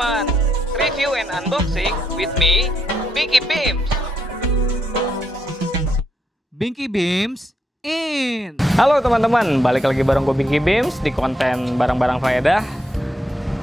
teman-teman, review and unboxing with me, Binky Beams. Binky Beams in. Halo teman-teman, balik lagi bareng gue Binky Beams di konten barang-barang faedah.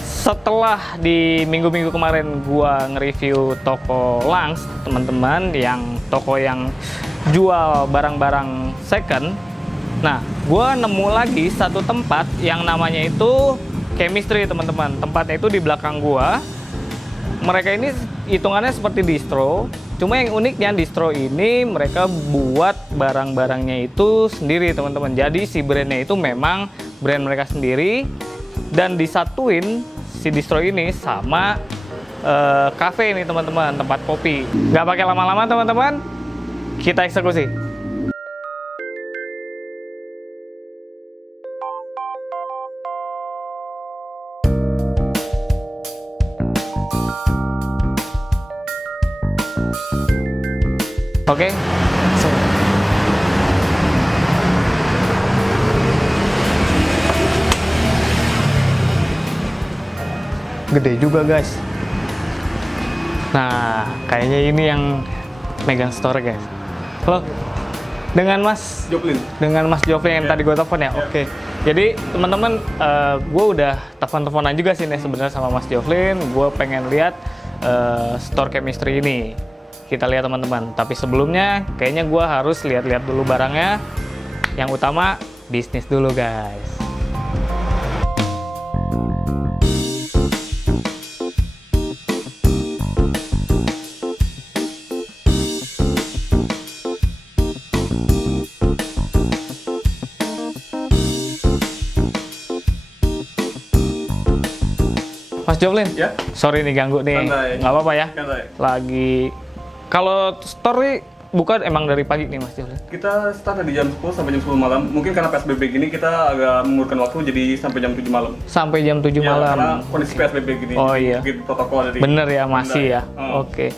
Setelah di minggu-minggu kemarin gue nge-review toko Langs, teman-teman, yang toko yang jual barang-barang second. Nah, gue nemu lagi satu tempat yang namanya itu Chemistry, teman-teman. Tempatnya itu di belakang gua. Mereka ini hitungannya seperti distro, cuma yang uniknya distro ini mereka buat barang-barangnya itu sendiri, teman-teman. Jadi si brandnya itu memang brand mereka sendiri, dan disatuin si distro ini sama cafe ini, teman-teman, tempat kopi. Nggak pakai lama-lama, teman-teman, kita eksekusi. Oke, gede juga, guys. Nah, kayaknya ini yang megang store, guys. Halo, dengan Mas Joplin. Dengan Mas Joplin yang tadi gue telepon ya. Oke. Jadi teman-teman, gue udah telepon-teleponan juga sih nih sebenarnya sama Mas Joplin. Gue pengen lihat store Chemistry ini. Kita lihat, teman-teman. Tapi sebelumnya kayaknya gue harus lihat-lihat dulu barangnya. Yang utama bisnis dulu, guys. Mas Joplin, Ya? sorry nih ganggu nih. Santai. Nggak apa-apa ya? Santai. Lagi, kalau story buka emang dari pagi nih, Mas Joplin? Kita start dari jam 10 sampai jam 10 malam. Mungkin karena PSBB gini kita agak mengurutkan waktu jadi sampai jam 7 malam. Sampai jam 7 Ya, malam. karena kondisi PSBB gini. Oh iya. Mungkin protokol dari Bener ya, masih ya. Oh. Oke.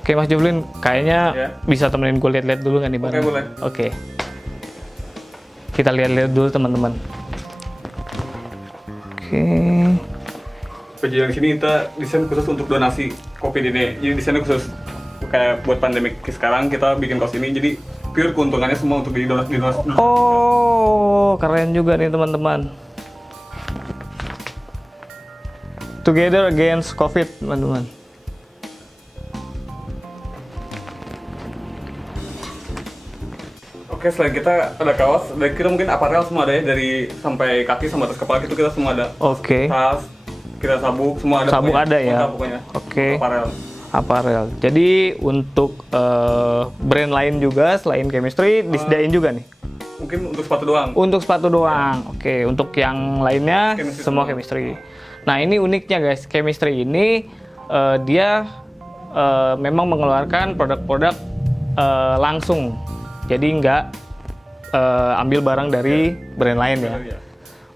Oke, Mas Joplin, kayaknya Ya. bisa temenin gue lihat-lihat dulu nggak nih, Bang? Oke, boleh. Oke. Kita lihat-lihat dulu, teman-teman. Oke. Baju yang sini kita desain khusus untuk donasi kopi ini. Jadi desainnya khusus kayak buat pandemik sekarang kita bikin kaos ini. Jadi pure keuntungannya semua untuk donasi. Oh, keren juga nih, teman-teman. Together against COVID, teman-teman. Oke, selain kita ada kaos, dari kita mungkin aparel semua ada ya, dari sampai kaki sama atas kepala itu kita semua ada. Oke. Tas, kita sabuk, semua ada. Sabuk pokoknya. ada ya? Lengkap pokoknya. Oke. Aparel. Apparel. Jadi untuk brand lain juga selain Chemistry disediain juga nih. Mungkin untuk sepatu doang. Untuk sepatu doang. Oke, untuk yang lainnya Chemistry semua semua. Chemistry. Nah, ini uniknya, guys. Chemistry ini dia memang mengeluarkan produk-produk langsung. Jadi nggak ambil barang dari brand lain ya. Ya.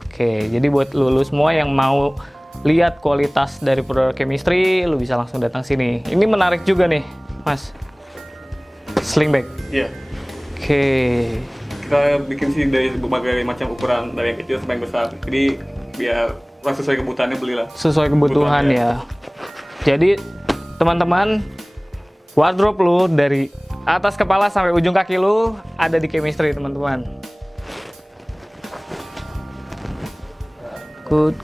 Oke, jadi buat lu semua yang mau lihat kualitas dari produk Chemistry, lu bisa langsung datang sini. Ini menarik juga nih, Mas. Sling bag. Iya. Oke. Kita bikin sih dari berbagai macam ukuran, dari yang kecil sampai yang besar. Jadi biar orang sesuai kebutuhannya belilah. Sesuai kebutuhan ya. Jadi teman-teman, wardrobe lu dari atas kepala sampai ujung kaki lu ada di Chemistry, teman-teman. Good.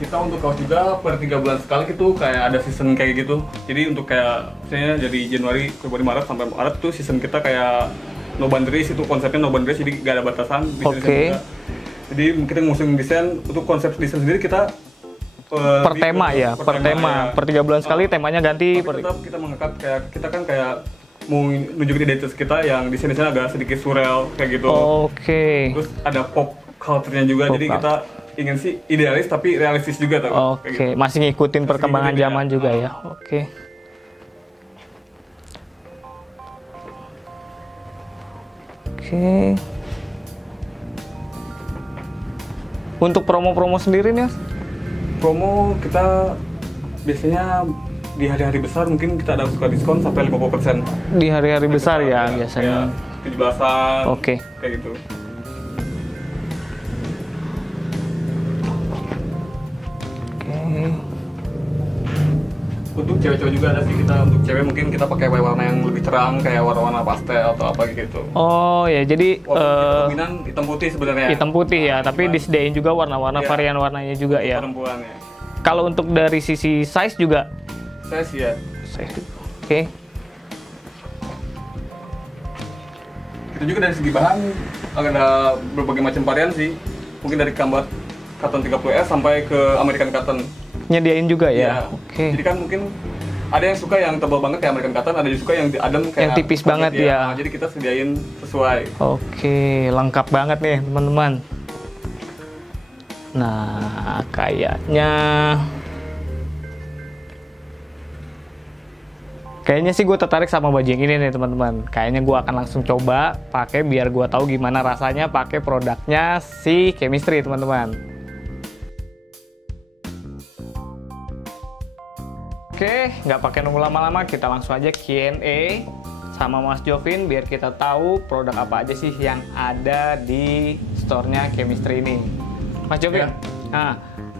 Kita untuk kaos juga per 3 bulan sekali itu kayak ada season kayak gitu. Jadi untuk kayak misalnya dari Januari, Februari, Maret sampai Maret tuh season kita kayak no boundaries, itu konsepnya no boundaries, jadi gak ada batasan. Bisa Oke. desain juga. Jadi kita ngusung desain, untuk konsep desain sendiri kita Per tema ya, per tema. Per 3 bulan sekali temanya ganti. Tapi tetap kita mengangkat kayak kita kan kayak mau nunjukin identitas kita yang desain-desain agak sedikit surreal kayak gitu. Oke. Terus ada pop culture-nya juga, Pop jadi culture. kita ingin sih idealis tapi realistis juga tuh. Oke, Kayak gitu. masih ngikutin perkembangan ngikutin, zaman ya. juga ya. Oke. Oke. Untuk promo-promo sendiri nih, Mas? Promo kita biasanya di hari-hari besar mungkin kita ada suka diskon sampai 50%. Di hari-hari besar ya biasanya. 17-an. Oke. Kayak gitu. Oke. untuk cewek-cewek juga ada sih. Kita untuk cewek mungkin kita pakai warna yang lebih terang kayak warna-warna pastel atau apa gitu. Oh ya, jadi Dominan hitam putih sebenarnya. hitam putih ya, tapi cuman- disediain juga warna-warna Iya. varian warnanya juga ya. Perempuan ya. Kalau untuk dari sisi size juga, Saya sih ya. oke. Itu juga dari segi bahan ada berbagai macam varian sih. Mungkin dari gambar cotton 30S sampai ke American cotton. Nyediain juga ya. Iya. Oke. Jadi kan mungkin ada yang suka yang tebal banget kayak American cotton, ada yang suka yang adem kayak Yang tipis paket banget ya. Nah, jadi kita sediain sesuai. Oke, lengkap banget nih teman-teman. Nah, kayaknya sih gue tertarik sama baju yang ini nih teman-teman. Kayaknya gue akan langsung coba pakai biar gue tahu gimana rasanya pakai produknya si Chemistry teman-teman. Oke, nggak pakai nunggu lama-lama, kita langsung aja Q&A sama Mas Jovin biar kita tahu produk apa aja sih yang ada di store-nya Chemistry ini. Mas Jovin, Ya. nah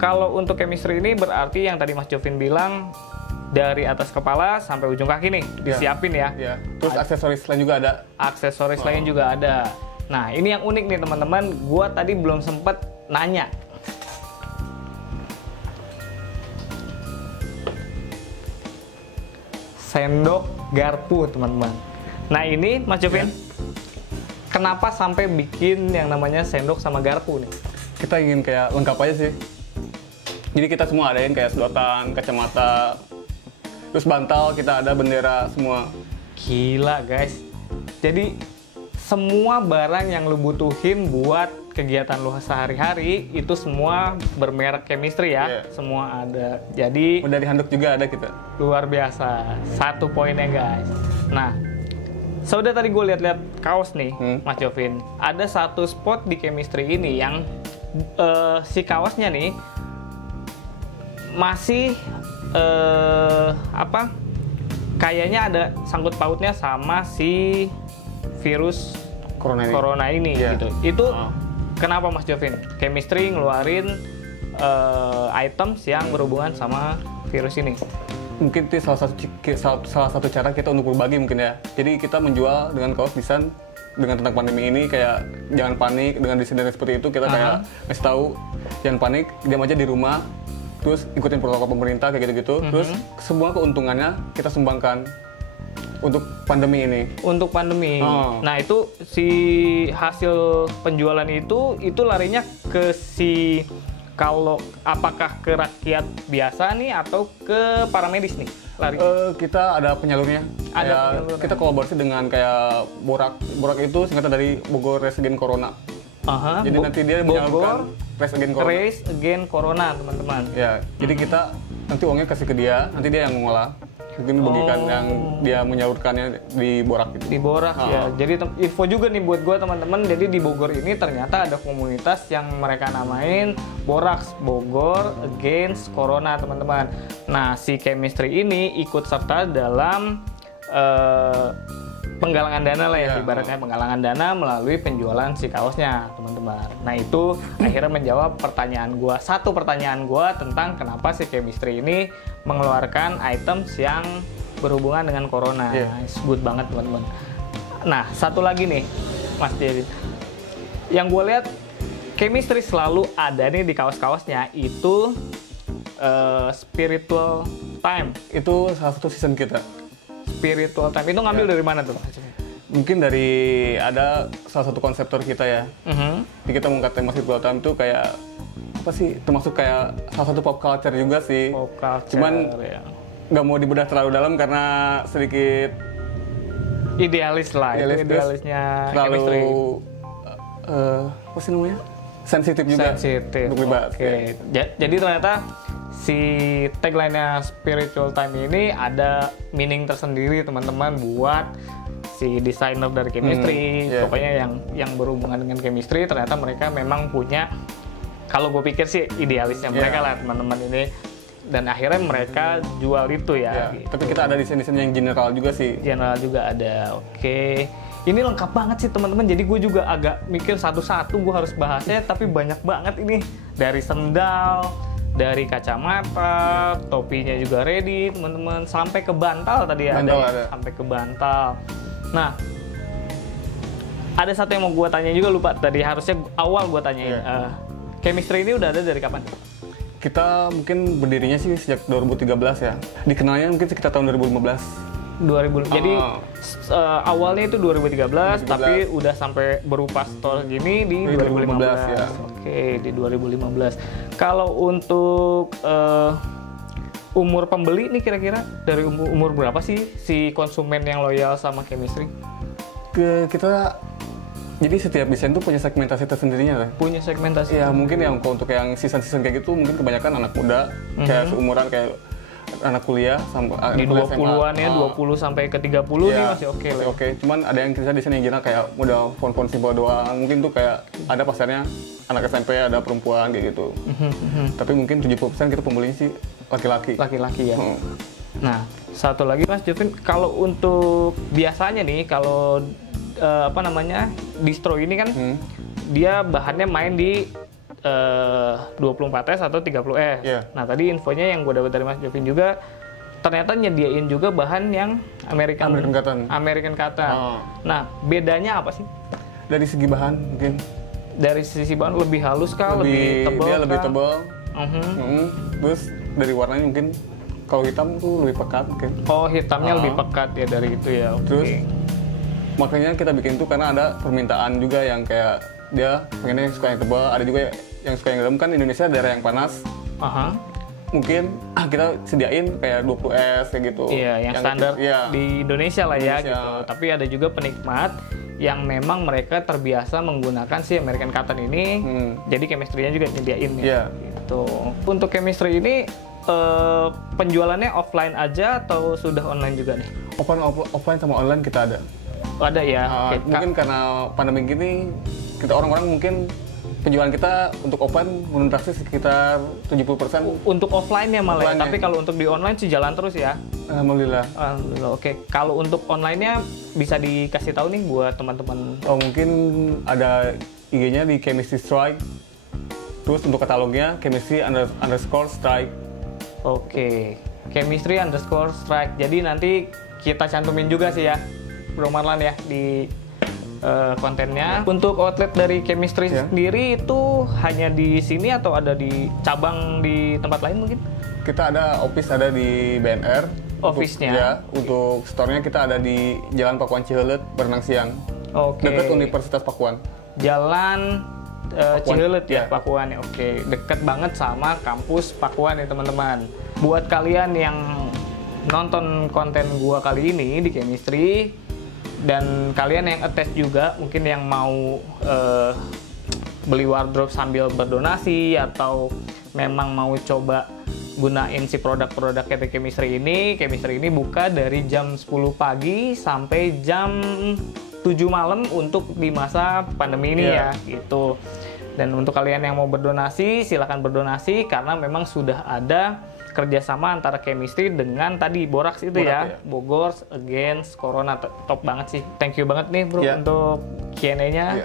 kalau untuk Chemistry ini berarti yang tadi Mas Jovin bilang dari atas kepala sampai ujung kaki nih disiapin ya. Ya. Terus aksesoris lain juga ada. Aksesoris lain juga ada. Nah, ini yang unik nih teman-teman, gua tadi belum sempet nanya. Sendok garpu teman-teman. Nah ini Mas Jovin, kenapa sampai bikin yang namanya sendok sama garpu nih? Kita ingin kayak lengkap aja sih. Jadi kita semua adain kayak sedotan, kacamata, terus bantal kita ada bendera semua. Gila guys. Jadi semua barang yang lu butuhin buat kegiatan lu sehari-hari itu semua bermerek Chemistry ya. Iya. Semua ada. Jadi Udah di handuk juga ada kita. luar biasa. Satu poinnya guys. Nah, sudah tadi gue lihat-lihat kaos nih, Mas Jovin. Ada satu spot di Chemistry ini yang si kaosnya nih masih kayaknya ada sangkut pautnya sama si virus Corona ini. ini Iya. gitu. Itu kenapa Mas Jovin? Chemistry ngeluarin items yang berhubungan sama virus ini. Mungkin itu salah satu cara kita untuk berbagi mungkin ya. Jadi kita menjual dengan kaos desain dengan tentang pandemi ini kayak jangan panik dengan desain seperti itu kita kayak ngasih tahu jangan panik, diam aja di rumah. Terus ikutin protokol pemerintah kayak gitu-gitu. Terus semua keuntungannya kita sumbangkan untuk pandemi ini. Untuk pandemi. Oh. Nah, itu si hasil penjualan itu larinya ke si apakah ke rakyat biasa nih atau ke para medis nih? Lari. Kita ada penyalurnya. Ada Kayak penyalurnya. kita kolaborasi dengan kayak Borak. Borak itu singkatan dari Bogor Race Against Corona. Aha, Jadi nanti dia menyalurkan Race Against Corona. Race Against Corona, teman-teman. Ya, jadi kita nanti uangnya kasih ke dia, nanti dia yang mengolah. Mungkin bagikan yang dia menyalurkannya di Borak gitu. Di Borak ya. Jadi info juga nih buat gue teman-teman. Jadi di Bogor ini ternyata ada komunitas yang mereka namain Boraks, Bogor Against Corona, teman-teman. Nah, si Chemistry ini ikut serta dalam penggalangan dana lah ya, ibaratnya penggalangan dana melalui penjualan si kaosnya, teman-teman. Nah, itu akhirnya menjawab satu pertanyaan gua tentang kenapa si Chemistry ini mengeluarkan items yang berhubungan dengan corona. It's good banget, teman-teman. Nah, satu lagi nih, Mas Dedi. Yang gue lihat Chemistry selalu ada nih di kaos-kaosnya itu spiritual time. Itu salah satu season kita. Spiritual time itu ngambil dari mana tuh? Mungkin dari ada salah satu konseptor kita ya. Jadi kita mengangkat tema spiritual time itu kayak apa sih? Termasuk kayak salah satu pop culture juga sih. Pop culture, Cuman ya. nggak mau dibedah terlalu dalam karena sedikit Idealis lah, itu idealisnya Chemistry. terlalu apa sih namanya? Sensitif juga. Sensitif. Untuk dibahas. Oke. Jadi ternyata si tagline-nya Spiritual Time ini ada meaning tersendiri, teman-teman, buat si desainer dari Chemistry. Pokoknya yang berhubungan dengan Chemistry, ternyata mereka memang punya, kalau gue pikir sih idealisnya mereka lah, teman-teman ini. Dan akhirnya mereka jual itu ya. Gitu. Tapi kita ada desain-desain yang general juga sih. General juga ada. Oke. Ini lengkap banget sih, teman-teman. Jadi gue juga agak mikir satu-satu gue harus bahasnya, tapi banyak banget ini. Dari sendal, Dari kacamata, topinya juga ready teman-teman, sampai ke bantal tadi ya. Bantal ya? ada. Sampai ke bantal. Nah, ada satu yang mau gue tanya juga, lupa tadi, harusnya awal gue tanyain. Chemistry ini udah ada dari kapan? Kita mungkin berdirinya sih sejak 2013 ya. Dikenalnya mungkin sekitar tahun 2015. 2000. Jadi awalnya itu 2013, 2013. tapi udah sampai berupa store gini di 2015. 2015 ya. Oke, di 2015. Kalau untuk umur pembeli nih kira-kira dari umur berapa sih si konsumen yang loyal sama Chemistry? Kita jadi setiap desain tuh punya segmentasi tersendirinya kan. Punya segmentasi. Ya mungkin yang untuk yang season-season kayak gitu mungkin kebanyakan anak muda, kayak seumuran kayak anak kuliah sampai Di 20-an ya, 20 sampai ke 30 nih masih oke lah. Oke, cuman ada yang kita desain yang general kayak udah font-font simpel doang. Mungkin tuh kayak ada pasarnya anak SMP, ada perempuan kayak gitu. Tapi mungkin 70% kita pembelinya sih laki-laki. Laki-laki ya. Nah, satu lagi Mas Jovin, kalau untuk biasanya nih kalau distro ini kan dia bahannya main di 24S atau 30S. Yeah. Nah, tadi infonya yang gue dapat dari Mas Jovin juga ternyata nyediain juga bahan yang American Cotton. Nah, bedanya apa sih? Dari segi bahan mungkin. Dari sisi bahan lebih halus kah, lebih tebal dia kah? lebih tebal. Terus dari warnanya mungkin kalau hitam tuh lebih pekat mungkin. Oh, hitamnya lebih pekat ya dari itu ya. Oke. Terus makanya kita bikin tuh karena ada permintaan juga yang kayak dia pengennya yang suka yang tebal, ada juga yang suka yang dalam. Kan Indonesia daerah yang panas. Mungkin kita sediain kayak 20S kayak gitu. Iya, yang standar di Indonesia lah ya Indonesia. gitu. Tapi ada juga penikmat yang memang mereka terbiasa menggunakan si American Cotton ini. Jadi chemistry-nya juga nyediain ya. Gitu. Untuk chemistry ini penjualannya offline aja atau sudah online juga nih? Offline sama online kita ada. Ada ya. Mungkin karena pandemi gini, kita orang-orang mungkin penjualan kita untuk offline menurun drastis sekitar 70%. Untuk offline-nya malah, tapi kalau untuk di online sih jalan terus ya. Alhamdulillah. Oke. Kalau untuk online-nya bisa dikasih tahu nih buat teman-teman. Oh, mungkin ada IG-nya di Chemistry Strike. Terus untuk katalognya chemistry_strike. Oke. Chemistry_strike. Jadi nanti kita cantumin juga sih ya, Bro Marlan ya, di kontennya. Untuk outlet dari Chemistry sendiri itu hanya di sini atau ada di cabang di tempat lain mungkin? Kita ada office ada di BNR. Office-nya? Untuk store-nya kita ada di Jalan Pakuan Cihelet, Berenang Siang. Oke. Dekat Universitas Pakuan. Jalan Cihelet ya, ya, Pakuan ya. Oke, deket banget sama kampus Pakuan ya teman-teman. Buat kalian yang nonton konten gua kali ini di Chemistry dan kalian yang attach juga, mungkin yang mau beli wardrobe sambil berdonasi atau memang mau coba gunain si produk-produk dari Chemistry ini buka dari jam 10 pagi sampai jam 7 malam untuk di masa pandemi ini ya gitu. Dan untuk kalian yang mau berdonasi, silahkan berdonasi karena memang sudah ada kerjasama antara Chemistry dengan tadi Borax itu ya. Bogor Against Corona, top banget sih. Thank you banget nih bro untuk Q&A-nya.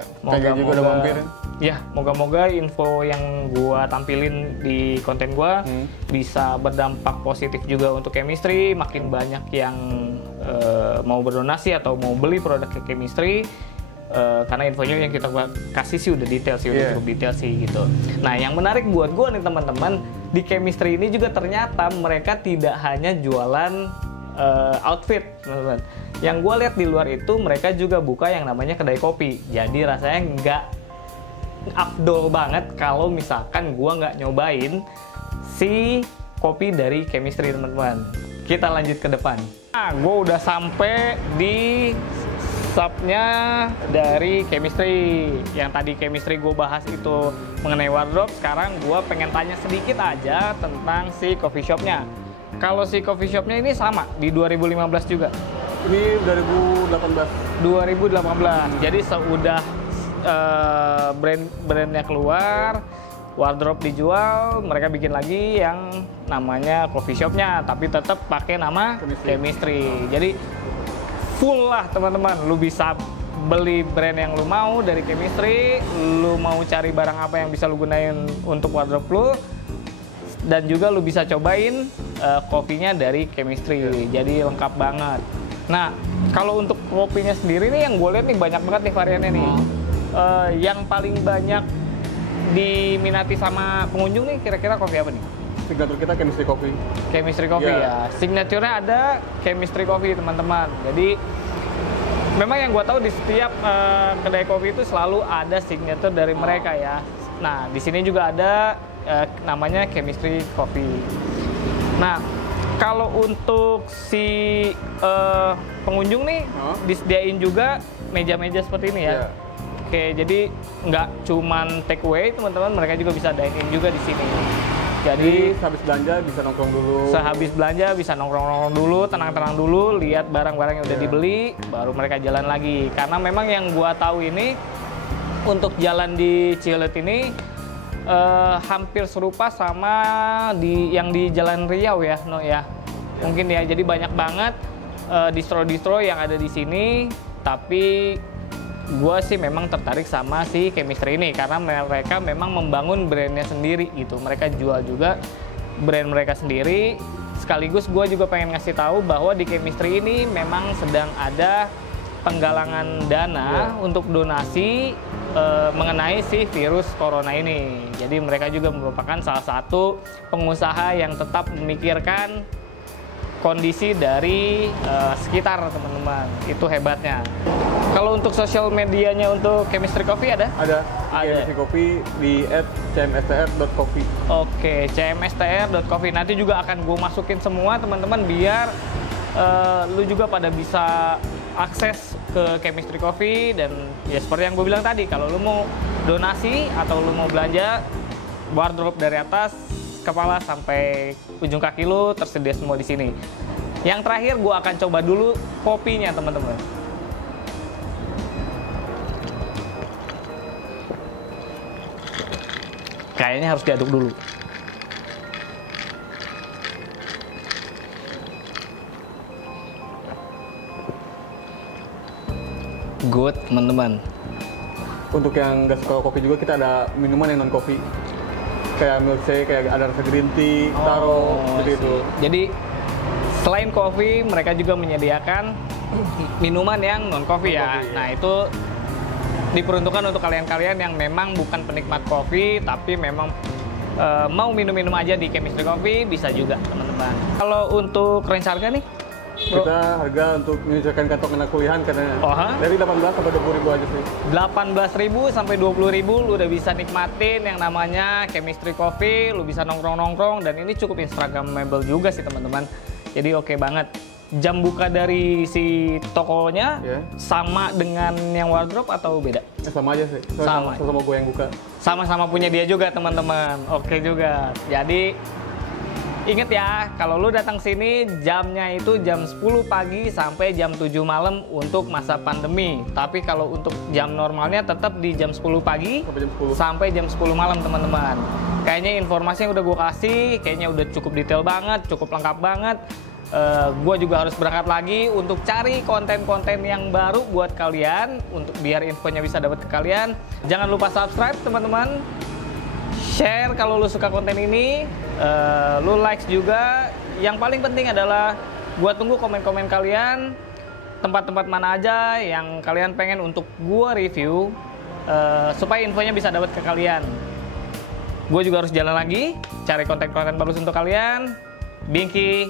Moga-moga info yang gua tampilin di konten gua bisa berdampak positif juga untuk Chemistry. Makin banyak yang mau berdonasi atau mau beli produk Chemistry. Karena infonya yang kita kasih sih udah detail sih, udah cukup detail sih gitu. Nah, yang menarik buat gue nih teman-teman, di Chemistry ini juga ternyata mereka tidak hanya jualan outfit, teman-teman. Yang gue lihat di luar itu mereka juga buka yang namanya kedai kopi. Jadi rasanya nggak afdol banget kalau misalkan gue nggak nyobain si kopi dari Chemistry, teman-teman. Kita lanjut ke depan. Nah, gue udah sampai di shopnya dari Chemistry. Yang tadi Chemistry gue bahas itu mengenai wardrobe. Sekarang gue pengen tanya sedikit aja tentang si coffee shopnya. Kalau si coffee shopnya ini sama di 2015 juga? Ini 2018. 2018. Jadi seudah brand-brandnya keluar, wardrobe dijual, mereka bikin lagi yang namanya coffee shopnya, tapi tetap pakai nama Chemistry. Jadi full lah teman-teman, lu bisa beli brand yang lu mau dari Chemistry, lu mau cari barang apa yang bisa lu gunain untuk wardrobe lu, dan juga lu bisa cobain kopinya dari Chemistry. Jadi lengkap banget. Nah, kalau untuk kopinya sendiri nih yang gue lihat nih banyak banget nih variannya nih. Yang paling banyak diminati sama pengunjung nih kira-kira kopi apa nih? Signature kita Chemistry Coffee. Chemistry Coffee ya. Signature-nya ada Chemistry Coffee teman-teman. Jadi memang yang gue tahu di setiap kedai kopi itu selalu ada signature dari mereka ya. Nah, di sini juga ada namanya Chemistry Coffee. Nah, kalau untuk si pengunjung nih disediain juga meja-meja seperti ini ya. Oke, jadi nggak cuman take away teman-teman, mereka juga bisa dine in juga di sini. Jadi habis belanja bisa nongkrong dulu. Sehabis belanja bisa nongkrong-nongkrong dulu, tenang-tenang dulu, lihat barang-barang yang udah dibeli, baru mereka jalan lagi. Karena memang yang gua tahu ini untuk jalan di Cileut ini hampir serupa sama yang di Jalan Riau ya, No ya. Mungkin ya. Jadi banyak banget distro-distro yang ada di sini, tapi gue sih memang tertarik sama si Chemistry ini karena mereka memang membangun brandnya sendiri gitu. Mereka jual juga brand mereka sendiri. Sekaligus gue juga pengen ngasih tahu bahwa di Chemistry ini memang sedang ada penggalangan dana untuk donasi mengenai si virus corona ini. Jadi mereka juga merupakan salah satu pengusaha yang tetap memikirkan kondisi dari sekitar teman-teman. Itu hebatnya. Kalau untuk sosial medianya untuk Chemistry Coffee ada? Ada. Chemistry Coffee di @cmstr.coffee. Oke, cmstr.coffee. Nanti juga akan gue masukin semua teman-teman biar lu juga pada bisa akses ke Chemistry Coffee. Dan ya seperti yang gue bilang tadi, kalau lu mau donasi atau lu mau belanja, wardrobe dari atas kepala sampai ujung kaki lu tersedia semua di sini. Yang terakhir gue akan coba dulu kopinya teman-teman. Kayaknya harus diaduk dulu. Good teman-teman. Untuk yang nggak suka kopi juga kita ada minuman yang non kopi. Kayak milkshake, kayak ada rasa green tea, taro, gitu. Jadi selain kopi, mereka juga menyediakan minuman yang non kopi ya. Nah itu diperuntukkan untuk kalian-kalian yang memang bukan penikmat kopi, tapi memang mau minum-minum aja di Chemistry Coffee bisa juga teman-teman. Kalau untuk range harga nih, bro? Kita harga untuk menyesuaikan kantong anak kuliahan karena dari 18 sampai 20 ribu aja sih. 18.000 sampai 20.000 lu udah bisa nikmatin yang namanya Chemistry Coffee, lu bisa nongkrong-nongkrong dan ini cukup instagramable juga sih teman-teman. Jadi oke banget. Jam buka dari si tokonya sama dengan yang wardrobe atau beda? Sama aja sih. Sama gue yang buka. Sama-sama punya dia juga teman-teman. Oke juga. Jadi inget ya, kalau lu datang sini jamnya itu jam 10 pagi sampai jam 7 malam untuk masa pandemi. Tapi kalau untuk jam normalnya tetap di jam 10 pagi sampai jam 10 malam teman-teman. Kayaknya informasi yang udah gue kasih kayaknya udah cukup detail banget, cukup lengkap banget. Gue juga harus berangkat lagi untuk cari konten-konten yang baru buat kalian, untuk biar infonya bisa dapat ke kalian. Jangan lupa subscribe teman-teman, share kalau lu suka konten ini, lu likes juga. Yang paling penting adalah gue tunggu komen-komen kalian, tempat-tempat mana aja yang kalian pengen untuk gue review, supaya infonya bisa dapat ke kalian. Gue juga harus jalan lagi cari konten-konten bagus untuk kalian. Binky